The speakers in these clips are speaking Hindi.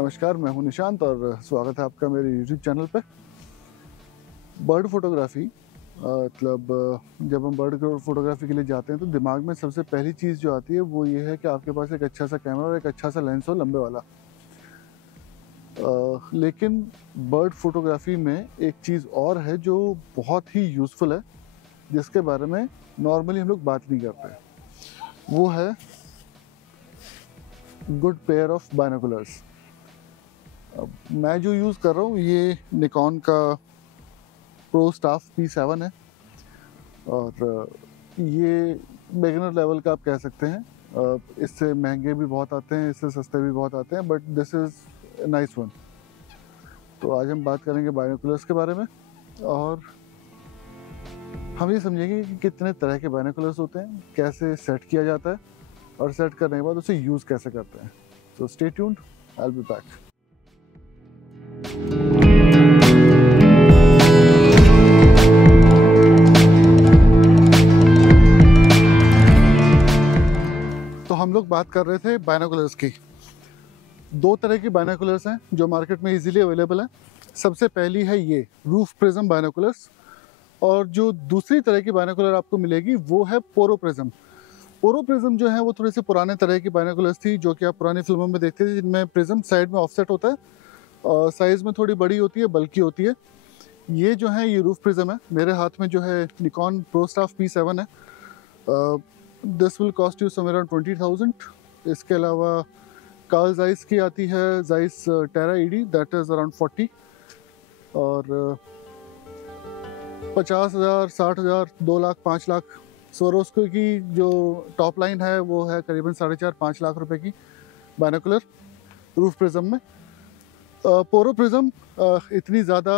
नमस्कार, मैं हूं निशांत और स्वागत है आपका मेरे YouTube चैनल पे। बर्ड फोटोग्राफी मतलब जब हम बर्ड फोटोग्राफी के लिए जाते हैं तो दिमाग में सबसे पहली चीज़ जो आती है वो ये है कि आपके पास एक अच्छा सा कैमरा और एक अच्छा सा लेंस हो लंबे वाला। लेकिन बर्ड फोटोग्राफी में एक चीज़ और है जो बहुत ही यूज़फुल है, जिसके बारे में नॉर्मली हम लोग बात नहीं करते। वो है गुड पेयर ऑफ बाइनोकुलर्स। मैं जो यूज़ कर रहा हूँ ये निकॉन का प्रो स्टाफ P7 है और ये बिगिनर लेवल का आप कह सकते हैं। इससे महंगे भी बहुत आते हैं, इससे सस्ते भी बहुत आते हैं, but this is nice one. तो आज हम बात करेंगे बाइनोकुलर्स के बारे में और हम ये समझेंगे कि कितने तरह के बाइनोकुलर्स होते हैं, कैसे सेट किया जाता है और सेट करने के बाद उसे यूज़ कैसे करते हैं। So stay tuned, I will be back. तो हम लोग बात कर रहे थे बाइनोकुलर्स की। दो तरह की बाइनोकुलर्स हैं जो मार्केट में इजीली अवेलेबल हैं। सबसे पहली है ये रूफ प्रिज्म बाइनोकुलर्स, और जो दूसरी तरह की बाइनोकुलर आपको मिलेगी वो है पोरो प्रिज्म। पोरो प्रिज्म जो है वो थोड़ी सी पुराने तरह की बाइनोकुलर्स थी जो कि आप पुरानी फिल्मों में देखते थे, जिनमें प्रिज्म साइड में ऑफसेट होता है और साइज़ में थोड़ी बड़ी होती है, बल्कि होती है। ये जो है ये रूफ प्रिज्म है। मेरे हाथ में जो है निकॉन प्रो स्टाफ P7 है। This will cost you somewhere around 20,000। इसके अलावा कार्ल ज़ाइस की आती है Zeiss Terra ED, that is around 40, और 50,000, 60,000, 2 लाख, 5 लाख। स्वरोस्को की जो टॉप लाइन है वो है करीबन 4.5-5 लाख रुपए की बाइनोकुलर रूफ प्रिज्म में। पोरो प्रिज्म इतनी ज़्यादा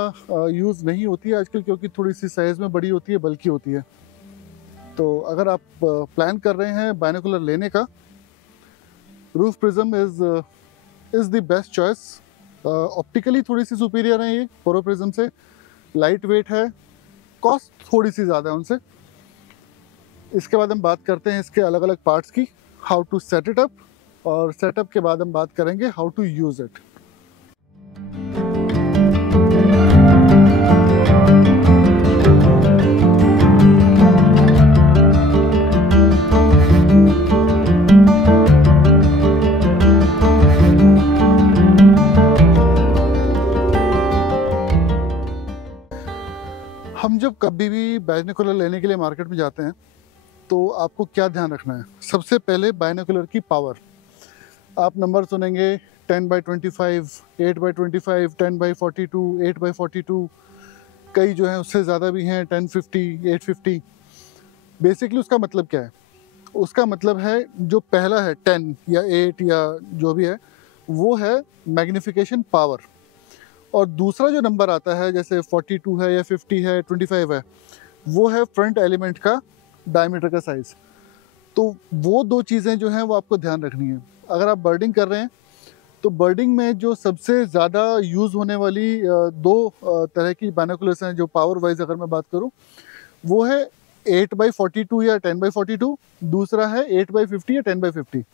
यूज़ नहीं होती है आजकल, क्योंकि थोड़ी सी साइज़ में बड़ी होती है, बल्कि होती है। तो अगर आप प्लान कर रहे हैं बाइनोकुलर लेने का, roof prism is the best choice. Optically थोड़ी सी सुपीरियर है ये पोरो प्रिज्म से, लाइट वेट है, कॉस्ट थोड़ी सी ज़्यादा है उनसे। इसके बाद हम बात करते हैं इसके अलग अलग पार्ट्स की, how to set it up, और सेटअप के बाद हम बात करेंगे हाउ टू यूज़ इट। हम जब कभी भी बाइनोकुलर लेने के लिए मार्केट में जाते हैं तो आपको क्या ध्यान रखना है? सबसे पहले बाइनोकुलर की पावर। आप नंबर सुनेंगे 10x25, 8x25, 10x42, 8x42, कई जो हैं उससे ज़्यादा भी हैं, 1050, 850। बेसिकली उसका मतलब क्या है? उसका मतलब है जो पहला है 10 या 8 या जो भी है वो है मैग्निफिकेशन पावर, और दूसरा जो नंबर आता है जैसे 42 है या 50 है, 25 है, वो है फ्रंट एलिमेंट का डायमीटर का साइज़। तो वो दो चीज़ें जो हैं वो आपको ध्यान रखनी है। अगर आप बर्डिंग कर रहे हैं तो बर्डिंग में जो सबसे ज़्यादा यूज़ होने वाली दो तरह की बाइनोकुलर्स हैं जो पावर वाइज अगर मैं बात करूं, वो है 8x42 या 10x42, दूसरा है 8x50 या 10x50।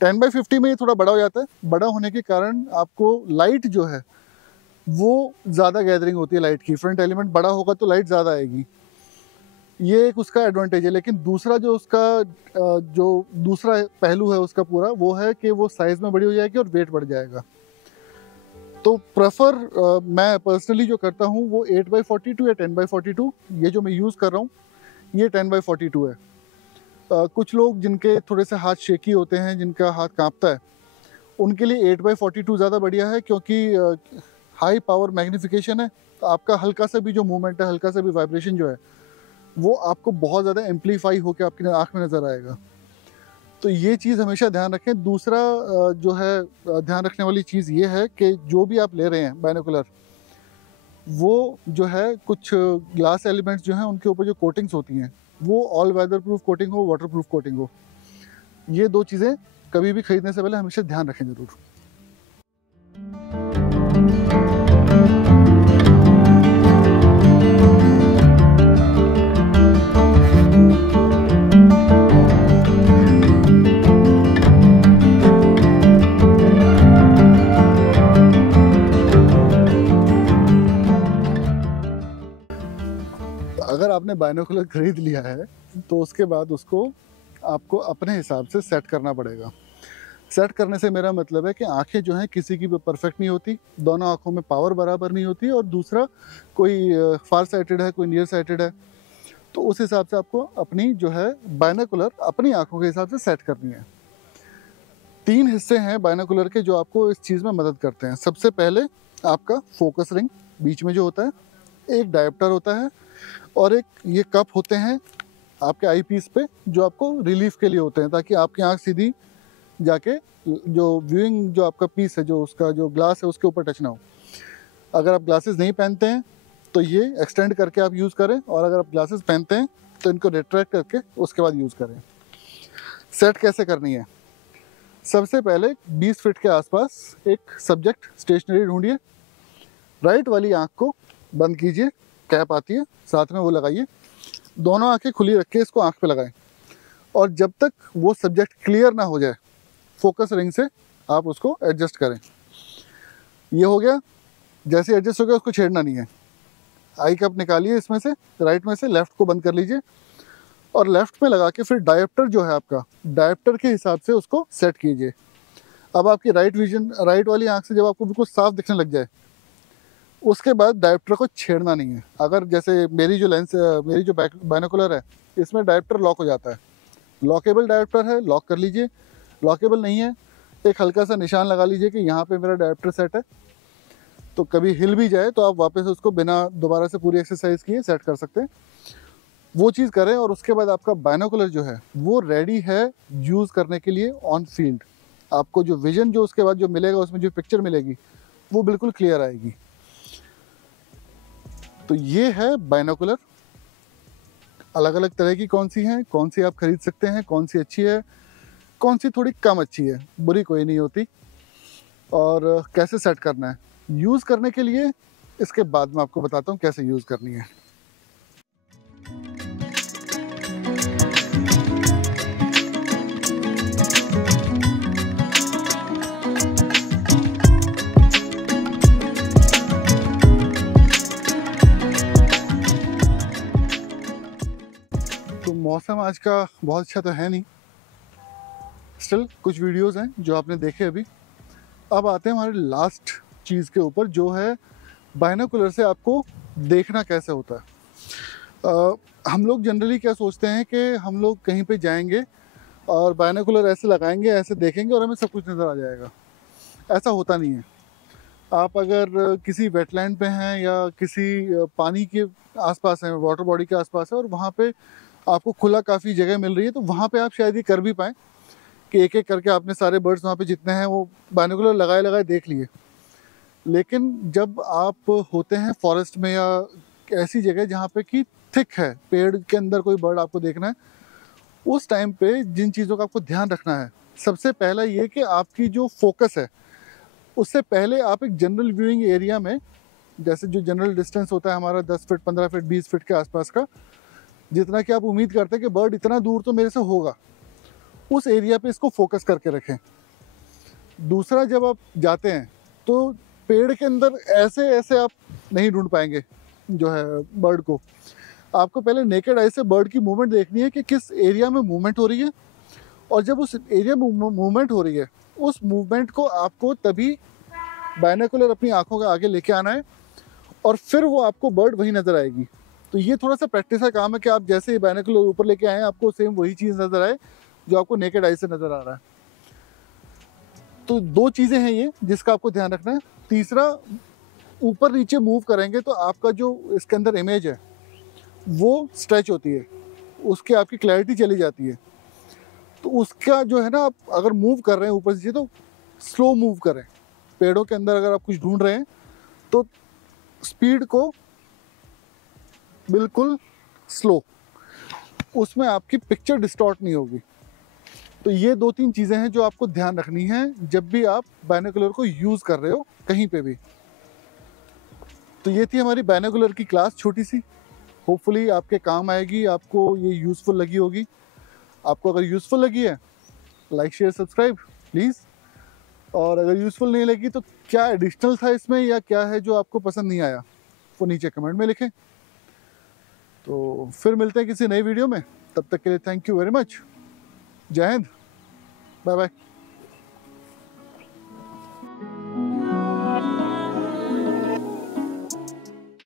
10x50 में ये थोड़ा बड़ा हो जाता है। बड़ा होने के कारण आपको लाइट जो है वो ज़्यादा गैदरिंग होती है लाइट की। फ्रंट एलिमेंट बड़ा होगा तो लाइट ज़्यादा आएगी, ये एक उसका एडवांटेज है। लेकिन दूसरा जो उसका जो दूसरा पहलू है उसका पूरा, वो है कि वो साइज़ में बड़ी हो जाएगी और वेट बढ़ जाएगा। तो प्रेफर मैं पर्सनली जो करता हूँ वो 8x42 या 10x42, ये जो मैं यूज़ कर रहा हूँ ये 10x42 है। कुछ लोग जिनके थोड़े से हाथ शेकी होते हैं, जिनका हाथ काँपता है, उनके लिए 8x42 ज़्यादा बढ़िया है, क्योंकि हाई पावर मैग्निफिकेशन है। तो आपका हल्का सा भी जो मूवमेंट है, हल्का सा भी वाइब्रेशन जो है, वो आपको बहुत ज़्यादा एम्पलीफाई होकर आपकी आँख में नज़र आएगा। तो ये चीज़ हमेशा ध्यान रखें। दूसरा जो है ध्यान रखने वाली चीज़ ये है कि जो भी आप ले रहे हैं बाइनोकुलर, वो जो है कुछ ग्लास एलिमेंट्स जो हैं उनके ऊपर जो कोटिंग्स होती हैं वो ऑल वेदर प्रूफ कोटिंग हो, वाटर प्रूफ कोटिंग हो। ये दो चीज़ें कभी भी खरीदने से पहले हमेशा ध्यान रखें ज़रूर। बाइनोकुलर खरीद लिया है तो उसके बाद उसको आपको अपने हिसाब से सेट करना पड़ेगा। सेट करने से मेरा मतलब है कि आंखें जो हैं किसी की भी परफेक्ट नहीं होती, दोनों आंखों में पावर बराबर नहीं होती, और दूसरा कोई फार साइटेड है, कोई नियर साइटेड है, तो उस हिसाब से आपको अपनी जो है बाइनोकुलर अपनी आंखों के हिसाब से सेट करनी है। 3 हिस्से हैं बाइनोकुलर के जो आपको इस चीज़ में मदद करते हैं। सबसे पहले आपका फोकस रिंग बीच में जो होता है, एक डायोप्टर होता है, और एक ये कप होते हैं आपके आई पीस पे जो आपको रिलीफ के लिए होते हैं, ताकि आपकी आंख सीधी जाके जो व्यूइंग जो आपका पीस है, जो उसका जो ग्लास है उसके ऊपर टच ना हो। अगर आप ग्लासेस नहीं पहनते हैं तो ये एक्सटेंड करके आप यूज़ करें, और अगर आप ग्लासेस पहनते हैं तो इनको रिट्रैक्ट करके उसके बाद यूज़ करें। सेट कैसे करनी है? सबसे पहले 20 फीट के आसपास एक सब्जेक्ट स्टेशनरी ढूंढिए, राइट वाली आंख को बंद कीजिए, कैप आती है साथ में वो लगाइए, दोनों आंखें खुली रख के इसको आंख पे लगाएं, और जब तक वो सब्जेक्ट क्लियर ना हो जाए फोकस रिंग से आप उसको एडजस्ट करें। ये हो गया। जैसे एडजस्ट हो गया उसको छेड़ना नहीं है। आई कप निकालिए इसमें से, राइट में से लेफ्ट को बंद कर लीजिए, और लेफ्ट में लगा के फिर डायोप्टर जो है आपका, डायोप्टर के हिसाब से उसको सेट कीजिए। अब आपकी राइट विजन, राइट वाली आंख से जब आपको बिल्कुल साफ दिखने लग जाए, उसके बाद डायोप्टर को छेड़ना नहीं है। अगर जैसे मेरी जो लेंस, मेरी जो बाइनोकुलर है, इसमें डायोप्टर लॉक हो जाता है, लॉकेबल डायोप्टर है, लॉक कर लीजिए। लॉकेबल नहीं है, एक हल्का सा निशान लगा लीजिए कि यहाँ पे मेरा डायोप्टर सेट है, तो कभी हिल भी जाए तो आप वापस उसको बिना दोबारा से पूरी एक्सरसाइज किए सेट कर सकते हैं। वो चीज़ करें, और उसके बाद आपका बाइनोकुलर जो है वो रेडी है यूज़ करने के लिए ऑन फील्ड। आपको जो विजन जो उसके बाद जो मिलेगा, उसमें जो पिक्चर मिलेगी वो बिल्कुल क्लियर आएगी। तो ये है बाइनोकुलर। अलग अलग तरह की कौन सी हैं, कौन सी आप खरीद सकते हैं, कौन सी अच्छी है, कौन सी थोड़ी कम अच्छी है, बुरी कोई नहीं होती, और कैसे सेट करना है यूज़ करने के लिए, इसके बाद मैं आपको बताता हूँ कैसे यूज़ करनी है। तो मौसम आज का बहुत अच्छा तो है नहीं, स्टिल कुछ वीडियोस हैं जो आपने देखे अभी। अब आते हैं हमारे लास्ट चीज़ के ऊपर, जो है बाइनोकुलर से आपको देखना कैसे होता है। हम लोग जनरली क्या सोचते हैं कि हम लोग कहीं पे जाएंगे और बाइनोकुलर ऐसे लगाएंगे, ऐसे देखेंगे और हमें सब कुछ नज़र आ जाएगा। ऐसा होता नहीं है। आप अगर किसी वेटलैंड पे हैं या किसी पानी के आसपास हैं, वाटर बॉडी के आसपास है, और वहाँ पे आपको खुला काफ़ी जगह मिल रही है, तो वहाँ पे आप शायद ये कर भी पाएँ कि एक एक करके आपने सारे बर्ड्स वहाँ पे जितने हैं वो बाइनोकुलर लगाए लगाए देख लिए। लेकिन जब आप होते हैं फॉरेस्ट में या ऐसी जगह जहाँ पे कि थिक है, पेड़ के अंदर कोई बर्ड आपको देखना है, उस टाइम पे जिन चीज़ों का आपको ध्यान रखना है, सबसे पहला ये कि आपकी जो फोकस है, उससे पहले आप एक जनरल व्यूइंग एरिया में, जैसे जो जनरल डिस्टेंस होता है हमारा 10 फीट, 15 फीट, 20 फीट के आसपास का, जितना कि आप उम्मीद करते हैं कि बर्ड इतना दूर तो मेरे से होगा, उस एरिया पे इसको फोकस करके रखें। दूसरा, जब आप जाते हैं तो पेड़ के अंदर ऐसे ऐसे आप नहीं ढूंढ पाएंगे जो है बर्ड को। आपको पहले नेकेड आई से बर्ड की मूवमेंट देखनी है कि किस एरिया में मूवमेंट हो रही है, और जब उस एरिया में मूवमेंट हो रही है, उस मूवमेंट को आपको तभी बाइनोकुलर अपनी आंखों के आगे लेके आना है, और फिर वो आपको बर्ड वही नज़र आएगी। तो ये थोड़ा सा प्रैक्टिस का काम है कि आप जैसे ही बाइनोकुलर ऊपर लेके आए, आपको सेम वही चीज़ नज़र आए जो आपको नेकेड आई से नज़र आ रहा है। तो 2 चीज़ें हैं ये जिसका आपको ध्यान रखना है। तीसरा, ऊपर नीचे मूव करेंगे तो आपका जो इसके अंदर इमेज है वो स्ट्रेच होती है, उसकी आपकी क्लैरिटी चली जाती है। तो उसका जो है ना, आप अगर मूव कर रहे हैं ऊपर से तो स्लो मूव करें। पेड़ों के अंदर अगर आप कुछ ढूंढ रहे हैं तो स्पीड को बिल्कुल स्लो, उसमें आपकी पिक्चर डिस्टॉर्ट नहीं होगी। तो ये 2-3 चीज़ें हैं जो आपको ध्यान रखनी है जब भी आप बाइनोकुलर को यूज़ कर रहे हो कहीं पे भी। तो ये थी हमारी बाइनोकुलर की क्लास, छोटी सी। होपफुली आपके काम आएगी, आपको ये यूज़फुल लगी होगी। आपको अगर यूज़फुल लगी है, लाइक शेयर सब्सक्राइब प्लीज़। और अगर यूज़फुल नहीं लगी तो क्या एडिशनल था इसमें या क्या है जो आपको पसंद नहीं आया, वो नीचे कमेंट में लिखें। तो फिर मिलते हैं किसी नई वीडियो में, तब तक के लिए थैंक यू वेरी मच। जय हिंद, बाय बाय।